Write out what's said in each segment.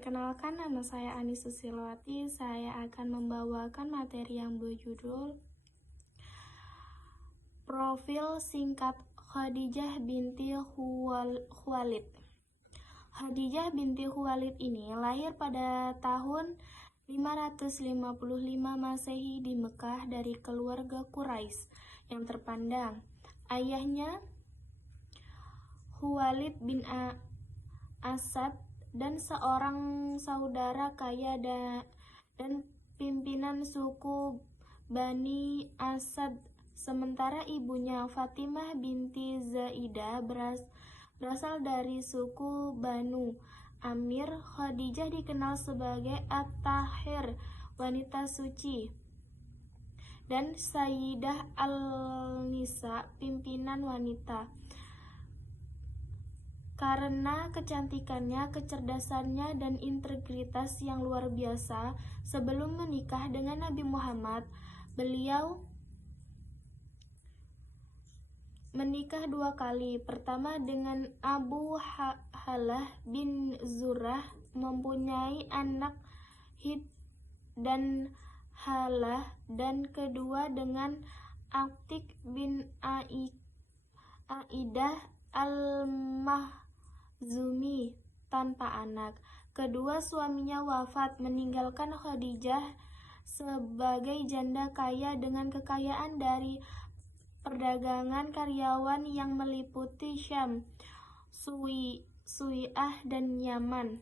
Perkenalkan, nama saya Ani Susilowati. Saya akan membawakan materi yang berjudul Profil Singkat Khadijah binti Khuwailid. Khadijah binti Khuwailid ini lahir pada tahun 555 Masehi di Mekah dari keluarga Quraisy yang terpandang. Ayahnya Khuwailid bin Asad dan seorang saudara kaya dan pimpinan suku Bani Asad, sementara ibunya Fatimah binti Zaidah berasal dari suku Banu Amir. Khadijah dikenal sebagai At-Tahir, wanita suci, dan Sayyidah Al-Nisa, pimpinan wanita, karena kecantikannya, kecerdasannya, dan integritas yang luar biasa. Sebelum menikah dengan Nabi Muhammad, beliau menikah 2 kali. Pertama dengan Abu Halah bin Zurrah, mempunyai anak Hid dan Halah, dan kedua dengan Atik bin Aidah al-Mahzumi, tanpa anak. Kedua suaminya wafat, meninggalkan Khadijah sebagai janda kaya dengan kekayaan dari perdagangan karyawan yang meliputi Syam, Suwi'ah, dan Yaman.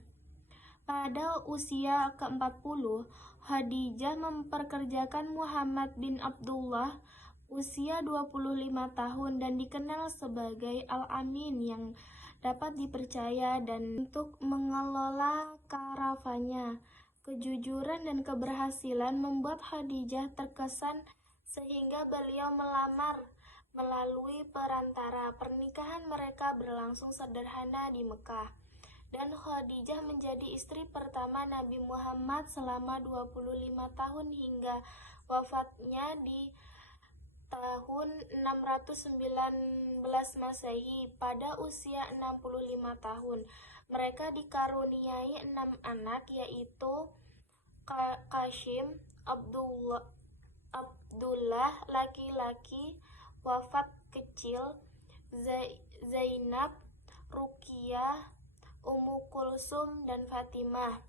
Pada usia ke-40, Khadijah memperkerjakan Muhammad bin Abdullah, usia 25 tahun, dan dikenal sebagai Al-Amin, yang dapat dipercaya, dan untuk mengelola karavannya. Kejujuran dan keberhasilan membuat Khadijah terkesan sehingga beliau melamar melalui perantara. Pernikahan mereka berlangsung sederhana di Mekah, dan Khadijah menjadi istri pertama Nabi Muhammad selama 25 tahun hingga wafatnya di tahun 619 Masehi pada usia 65 tahun. Mereka dikaruniai 6 anak, yaitu Qasim, Abdullah laki-laki wafat kecil, Zainab, Ruqyah, Ummu Kulsum, dan Fatimah.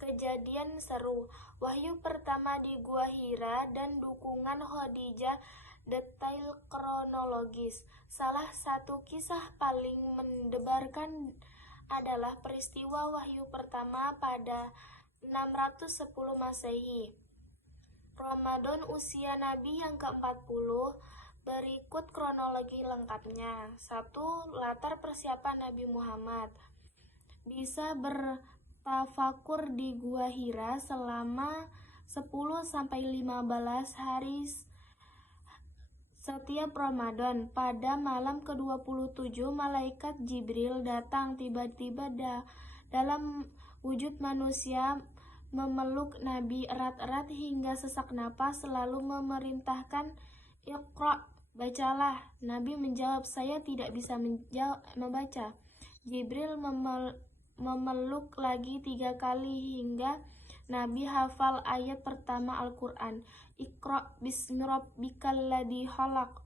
Kejadian seru, wahyu pertama di Gua Hira, dan dukungan Khadijah. Detail kronologis. Salah satu kisah paling mendebarkan adalah peristiwa wahyu pertama pada 610 Masehi, Ramadan usia Nabi yang ke-40. Berikut kronologi lengkapnya. 1. Latar persiapan Nabi Muhammad. Bisa bertafakur di Gua Hira selama 10-15 hari setiap Ramadan. Pada malam ke-27, malaikat Jibril datang tiba-tiba dalam wujud manusia, memeluk Nabi erat-erat hingga sesak napas, lalu memerintahkan, "Iqra, bacalah." Nabi menjawab, "Saya tidak bisa membaca." Jibril memeluk lagi 3 kali hingga Nabi hafal ayat pertama Al-Quran, "Iqra bismi rabbikal ladzi khalaq."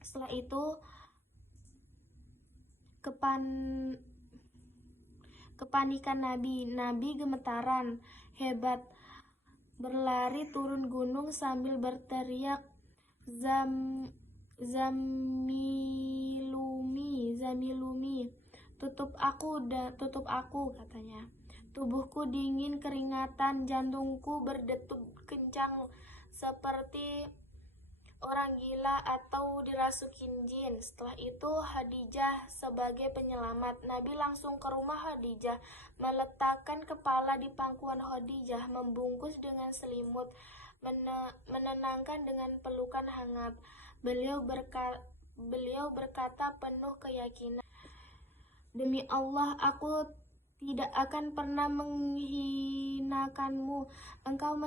Setelah itu kepanikan Nabi gemetaran hebat, berlari turun gunung sambil berteriak, Zamilumi, tutup aku," katanya. "Tubuhku dingin keringatan, jantungku berdetuk kencang seperti orang gila atau dirasukin jin." Setelah itu Khadijah sebagai penyelamat. Nabi langsung ke rumah Khadijah, meletakkan kepala di pangkuan Khadijah, membungkus dengan selimut, menenangkan dengan pelukan hangat. Beliau berkata penuh keyakinan, "Demi Allah, aku tidak akan pernah menghinakanmu. Engkau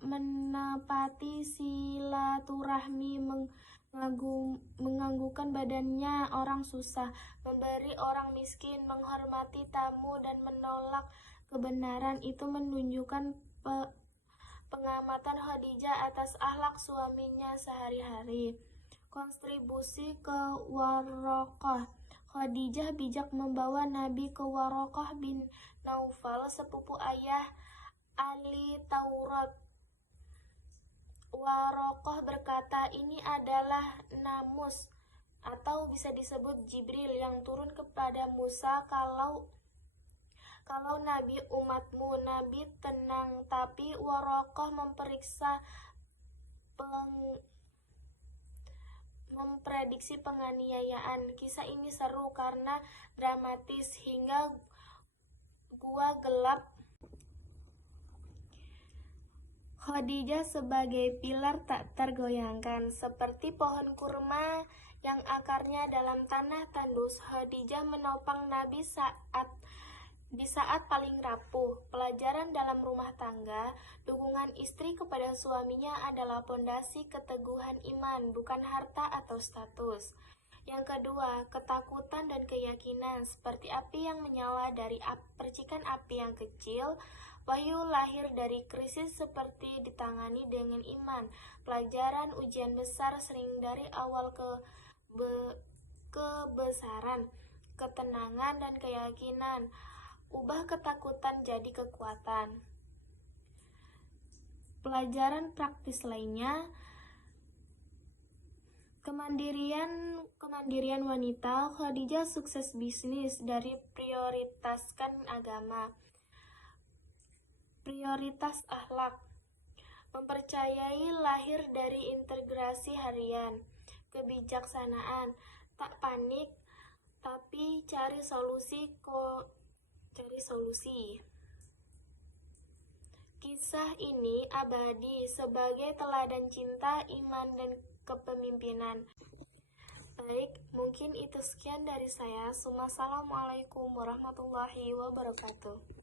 menepati silaturahmi, menganggukkan badannya orang susah, memberi orang miskin, menghormati tamu, dan menolak kebenaran. Itu menunjukkan pengamatan Khadijah atas akhlak suaminya sehari-hari. Kontribusi ke Waraqah. Khadijah bijak membawa Nabi ke Waraqah bin Naufal, sepupu ayah ahli Taurat. Waraqah berkata, ini adalah namus atau bisa disebut Jibril yang turun kepada Musa. Kalau Nabi umatmu, Nabi tenang, tapi Waraqah memprediksi penganiayaan. Kisah ini seru karena dramatis hingga gua gelap. Khadijah sebagai pilar tak tergoyahkan, seperti pohon kurma yang akarnya dalam tanah tandus. Khadijah menopang Nabi di saat paling rapuh. Pelajaran dalam rumah tangga, dukungan istri kepada suaminya adalah pondasi keteguhan iman, bukan harta atau status. Yang kedua, ketakutan dan keyakinan, seperti api yang menyala dari percikan api yang kecil. Wahyu lahir dari krisis seperti ditangani dengan iman. Pelajaran ujian besar sering dari awal kebesaran, ketenangan, dan keyakinan. Ubah ketakutan jadi kekuatan. Pelajaran praktis lainnya, kemandirian wanita. Khadijah sukses bisnis dari prioritaskan agama. Prioritas akhlak. Mempercayai lahir dari integrasi harian. Kebijaksanaan. Tak panik, tapi cari solusi. Kisah ini abadi sebagai teladan cinta, iman, dan kepemimpinan. Baik, mungkin itu sekian dari saya. Assalamualaikum warahmatullahi wabarakatuh.